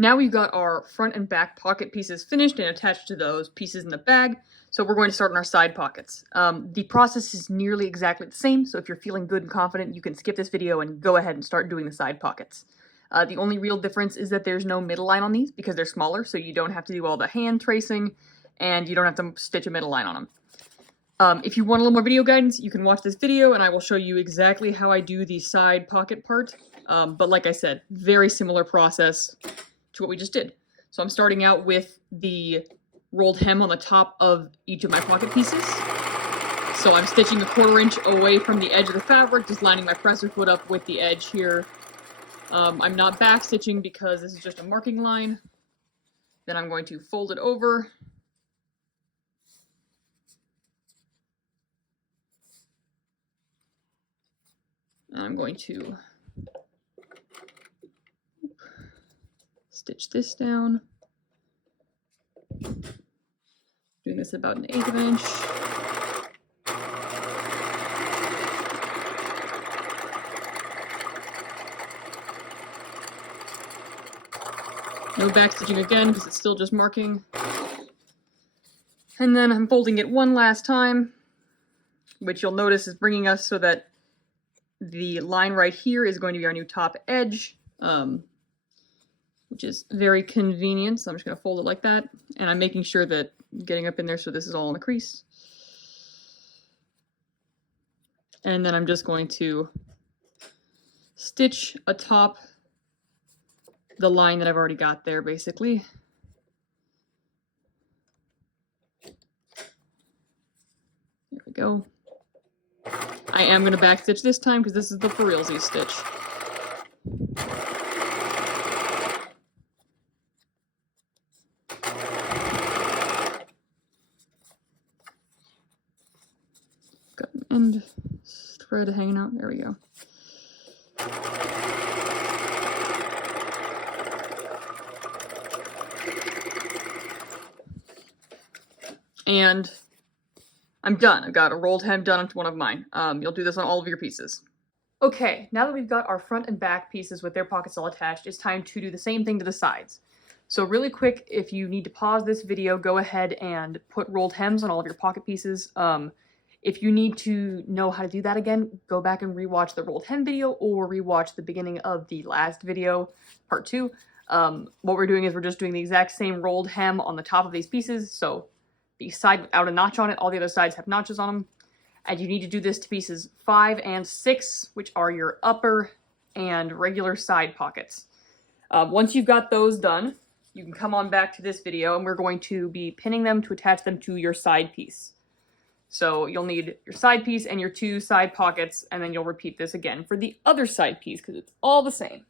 Now we've got our front and back pocket pieces finished and attached to those pieces in the bag, so we're going to start on our side pockets. The process is nearly exactly the same, so if you're feeling good and confident, you can skip this video and go ahead and start doing the side pockets. The only real difference is that there's no middle line on these because they're smaller, so you don't have to do all the hand tracing, and you don't have to stitch a middle line on them. If you want a little more video guidance, you can watch this video and I will show you exactly how I do the side pocket part. But like I said, very similar process to what we just did. So I'm starting out with the rolled hem on the top of each of my pocket pieces. So I'm stitching 1/4 inch away from the edge of the fabric, just lining my presser foot up with the edge here. I'm not back stitching because this is just a marking line. Then I'm going to fold it over. And I'm going to stitch this down. Doing this about 1/8 of an inch. No back stitching again because it's still just marking. And then I'm folding it one last time, which you'll notice is bringing us so that the line right here is going to be our new top edge, which is very convenient. So I'm just going to fold it like that. And I'm making sure that I'm getting up in there so this is all in the crease. And then I'm just going to stitch atop the line that I've already got there, basically. There we go. I am going to backstitch this time because this is the for realsies stitch. Got an end thread hanging out. There we go. And I'm done. I've got a rolled hem done onto one of mine. You'll do this on all of your pieces. Okay, now that we've got our front and back pieces with their pockets all attached, it's time to do the same thing to the sides. So really quick, if you need to pause this video, go ahead and put rolled hems on all of your pocket pieces. If you need to know how to do that again, go back and rewatch the rolled hem video or rewatch the beginning of the last video, part 2. What we're doing is we're just doing the exact same rolled hem on the top of these pieces. So the side without a notch on it, all the other sides have notches on them. And you need to do this to pieces 5 and 6, which are your upper and regular side pockets. Once you've got those done, you can come on back to this video and we're going to be pinning them to attach them to your side piece. So you'll need your side piece and your 2 side pockets, and then you'll repeat this again for the other side piece because it's all the same.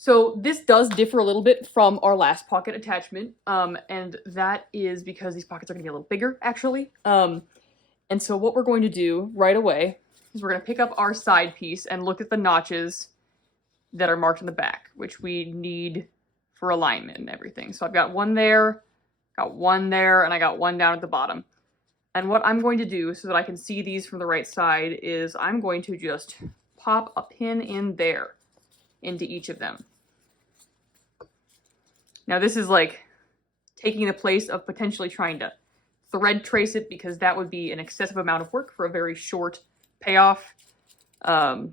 So this does differ a little bit from our last pocket attachment, and that is because these pockets are going to be a little bigger, actually. And so what we're going to do right away is we're going to pick up our side piece and look at the notches that are marked in the back, which we need for alignment and everything. So I've got one there, got one there, and I got one down at the bottom. And what I'm going to do so that I can see these from the right side is I'm going to just pop a pin in there into each of them. Now this is like taking the place of potentially trying to thread trace it because that would be an excessive amount of work for a very short payoff. So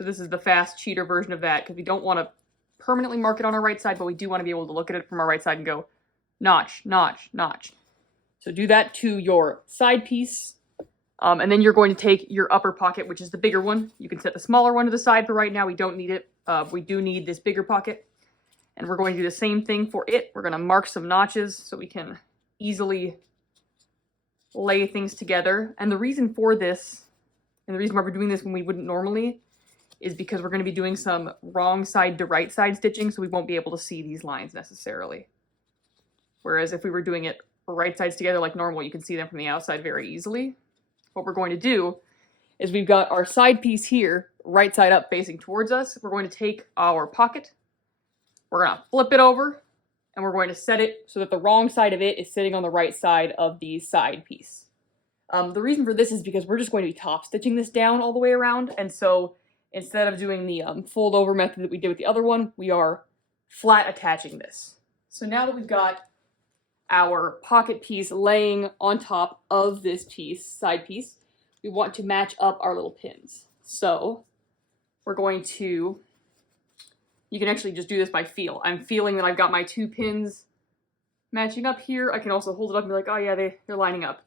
this is the fast cheater version of that because we don't want to permanently mark it on our right side, but we do want to be able to look at it from our right side and go notch, notch, notch. So do that to your side piece. And then you're going to take your upper pocket, which is the bigger one. You can set the smaller one to the side for right now. We don't need it. We do need this bigger pocket. And we're going to do the same thing for it. We're going to mark some notches so we can easily lay things together. And the reason for this, and the reason why we're doing this when we wouldn't normally, is because we're going to be doing some wrong side to right side stitching, so we won't be able to see these lines necessarily. Whereas if we were doing it right sides together like normal, you can see them from the outside very easily. What we're going to do is we've got our side piece here, right side up facing towards us. We're going to take our pocket, we're going to flip it over, and we're going to set it so that the wrong side of it is sitting on the right side of the side piece. The reason for this is because we're just going to be top stitching this down all the way around, and so instead of doing the fold over method that we did with the other one, we are flat attaching this. So now that we've got our pocket piece laying on top of this piece, side piece, we want to match up our little pins. So we're going to, you can actually just do this by feel. I'm feeling that I've got my 2 pins matching up here. I can also hold it up and be like, oh yeah, they're lining up.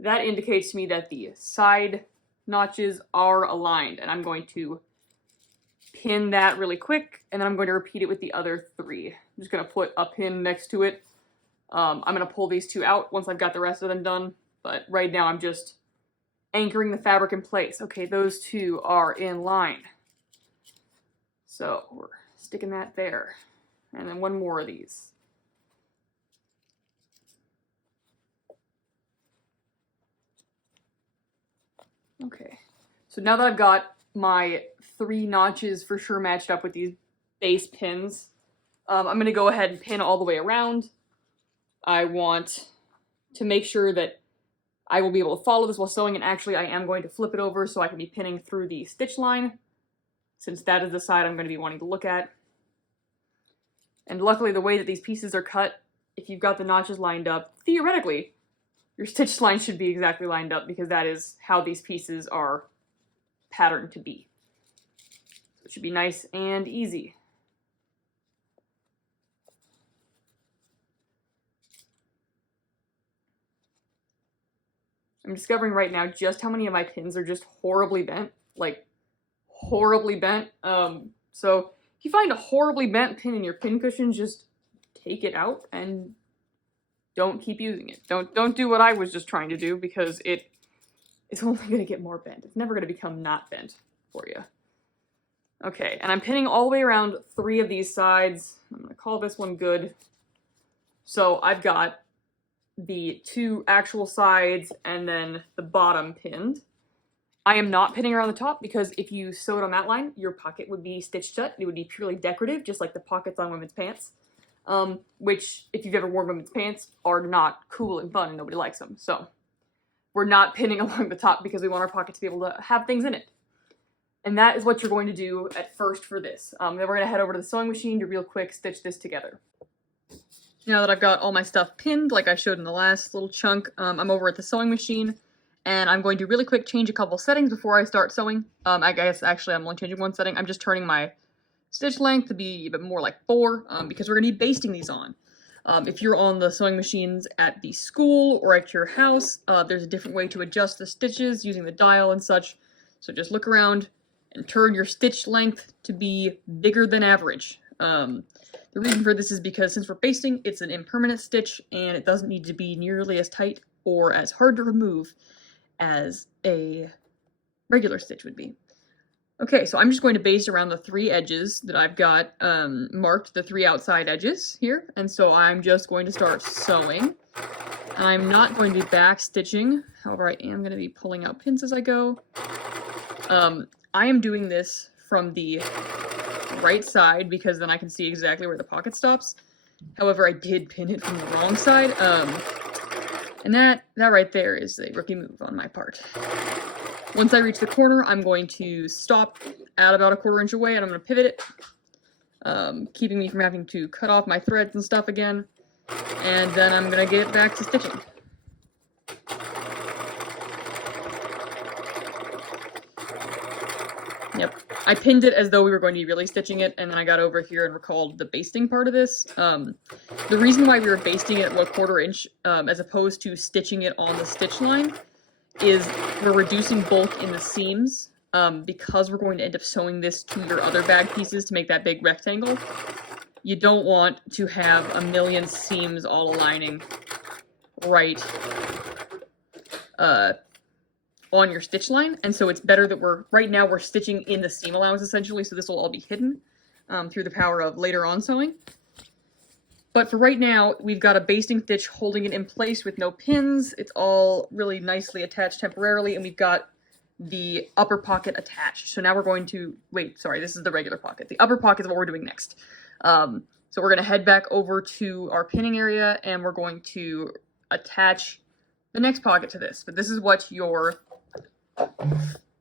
That indicates to me that the side notches are aligned, and I'm going to pin that really quick, and then I'm going to repeat it with the other 3. I'm just going to put a pin next to it. I'm going to pull these 2 out once I've got the rest of them done, but right now I'm just anchoring the fabric in place. Okay, those 2 are in line. So we're sticking that there. And then 1 more of these. Okay, so now that I've got my 3 notches for sure matched up with these base pins, I'm going to go ahead and pin all the way around. I want to make sure that I will be able to follow this while sewing, and actually I am going to flip it over so I can be pinning through the stitch line, since that is the side I'm going to be wanting to look at. And luckily the way that these pieces are cut, if you've got the notches lined up, theoretically, your stitch line should be exactly lined up because that is how these pieces are patterned to be. So it should be nice and easy. I'm discovering right now just how many of my pins are just horribly bent, like horribly bent. So if you find a horribly bent pin in your pin cushion, just take it out and don't keep using it. Don't do what I was just trying to do, because it's only going to get more bent. It's never going to become not bent for you. Okay, and I'm pinning all the way around 3 of these sides. I'm going to call this one good. So I've got the 2 actual sides and then the bottom pinned. I am not pinning around the top because if you sew it on that line, your pocket would be stitched shut. It would be purely decorative, just like the pockets on women's pants. Which, if you've ever worn women's pants, are not cool and fun and nobody likes them. So we're not pinning along the top because we want our pocket to be able to have things in it. And that is what you're going to do at first for this. Then we're going to head over to the sewing machine to real quick stitch this together. Now that I've got all my stuff pinned, like I showed in the last little chunk, I'm over at the sewing machine, and I'm going to really quick change a couple settings before I start sewing. I guess actually I'm only changing 1 setting. I'm just turning my stitch length to be a bit more like 4, because we're going to be basting these on. If you're on the sewing machines at the school or at your house, there's a different way to adjust the stitches using the dial and such. So just look around and turn your stitch length to be bigger than average. The reason for this is because since we're basting, it's an impermanent stitch and it doesn't need to be nearly as tight or as hard to remove as a regular stitch would be. Okay, so I'm just going to baste around the 3 edges that I've got marked, the 3 outside edges here, and so I'm just going to start sewing. I'm not going to be back stitching, however I am going to be pulling out pins as I go. I am doing this from the right side because then I can see exactly where the pocket stops. However, I did pin it from the wrong side, and that right there is a rookie move on my part. Once I reach the corner, I'm going to stop at about a 1/4 inch away, and I'm going to pivot it, keeping me from having to cut off my threads and stuff again, and then I'm going to get back to stitching. Yep, I pinned it as though we were going to be really stitching it, and then I got over here and recalled the basting part of this. The reason why we were basting it at 1/4 inch, as opposed to stitching it on the stitch line, is we're reducing bulk in the seams, because we're going to end up sewing this to your other bag pieces to make that big rectangle. You don't want to have a million seams all aligning right on your stitch line, and so it's better that right now we're stitching in the seam allowance essentially, so this will all be hidden through the power of later on sewing. But for right now, we've got a basting stitch holding it in place with no pins. It's all really nicely attached temporarily, and we've got the upper pocket attached. So now we're going to, wait, sorry, this is the regular pocket. The upper pocket is what we're doing next. So we're going to head back over to our pinning area, and we're going to attach the next pocket to this. But this is what your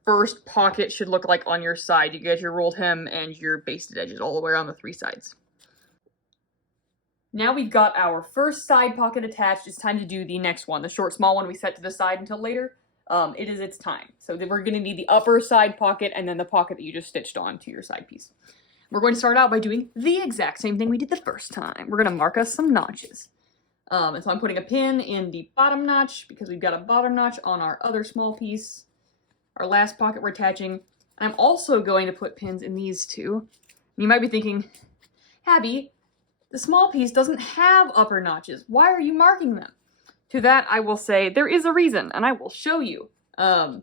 first pocket should look like on your side. You get your rolled hem and your basted edges all the way around the 3 sides. Now we've got our first side pocket attached. It's time to do the next one, the short, small one we set to the side until later. It is its time. So then we're going to need the upper side pocket and then the pocket that you just stitched on to your side piece. We're going to start out by doing the exact same thing we did the first time. We're going to mark us some notches. And so I'm putting a pin in the bottom notch because we've got a bottom notch on our other small piece, our last pocket we're attaching. And I'm also going to put pins in these two. You might be thinking, Abby, the small piece doesn't have upper notches. Why are you marking them? To that, I will say there is a reason, and I will show you. Because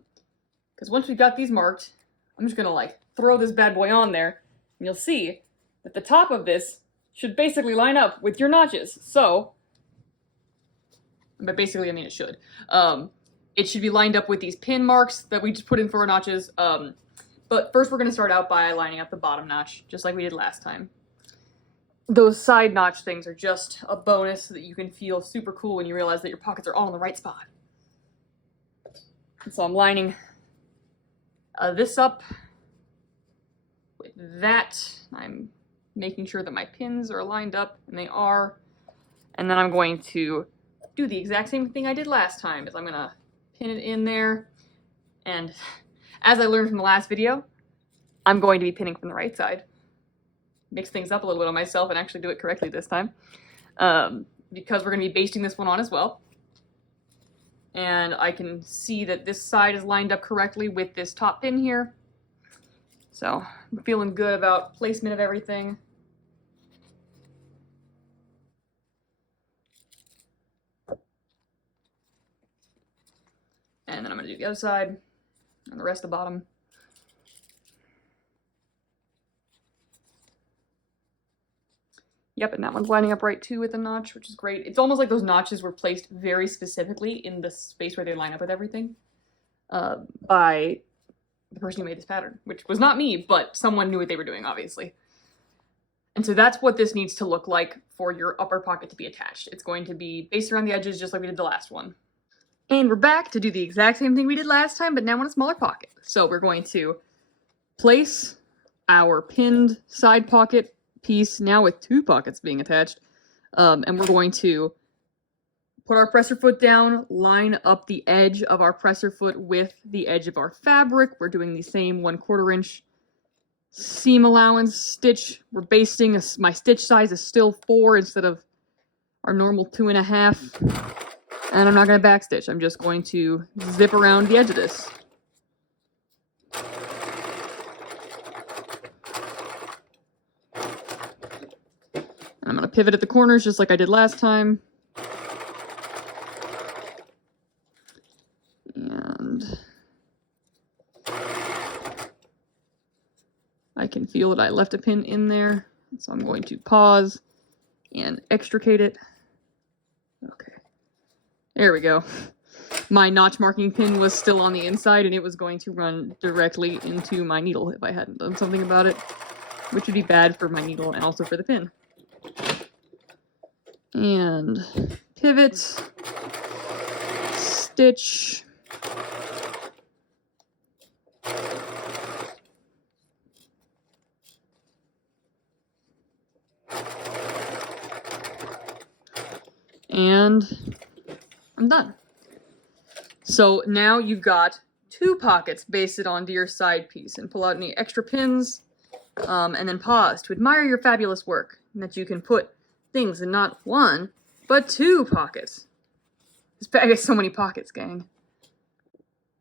once we've got these marked, I'm just gonna like throw this bad boy on there, and you'll see that the top of this should basically line up with your notches. So, but basically, I mean it should. It should be lined up with these pin marks that we just put in for our notches. But first, we're gonna start out by lining up the bottom notch, just like we did last time. Those side notch things are just a bonus so that you can feel super cool when you realize that your pockets are all in the right spot. And so I'm lining this up with that. I'm making sure that my pins are lined up, and they are. And then I'm going to do the exact same thing I did last time, is I'm going to pin it in there. And as I learned from the last video, I'm going to be pinning from the right side. Mix things up a little bit on myself and actually do it correctly this time. Because we're going to be basting this one on as well. And I can see that this side is lined up correctly with this top pin here. So I'm feeling good about placement of everything. And then I'm going to do the other side and the rest of the bottom. Yep, and that one's lining up right too with the notch, which is great. It's almost like those notches were placed very specifically in the space where they line up with everything by the person who made this pattern, which was not me, but someone knew what they were doing, obviously. And so that's what this needs to look like for your upper pocket to be attached. It's going to be based around the edges just like we did the last one. And we're back to do the exact same thing we did last time, but now in a smaller pocket. So we're going to place our pinned side pocket piece now with two pockets being attached, and we're going to put our presser foot down, line up the edge of our presser foot with the edge of our fabric. We're doing the same 1/4 inch seam allowance stitch. We're basting. My stitch size is still 4 instead of our normal 2.5, and I'm not going to backstitch. I'm just going to zip around the edge of this. I'm going to pivot at the corners just like I did last time. And I can feel that I left a pin in there. So I'm going to pause and extricate it. Okay. There we go. My notch marking pin was still on the inside and it was going to run directly into my needle if I hadn't done something about it, which would be bad for my needle and also for the pin. And pivot, stitch, and I'm done. So now you've got two pockets basted onto your side piece, and pull out any extra pins, and then pause to admire your fabulous work, and that you can put things in not one, but two pockets. This bag has so many pockets, gang.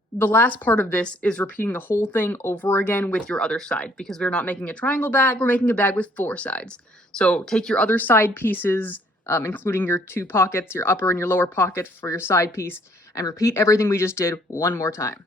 The last part of this is repeating the whole thing over again with your other side, because we're not making a triangle bag, we're making a bag with 4 sides. So take your other side pieces, including your 2 pockets, your upper and your lower pocket for your side piece, and repeat everything we just did one more time.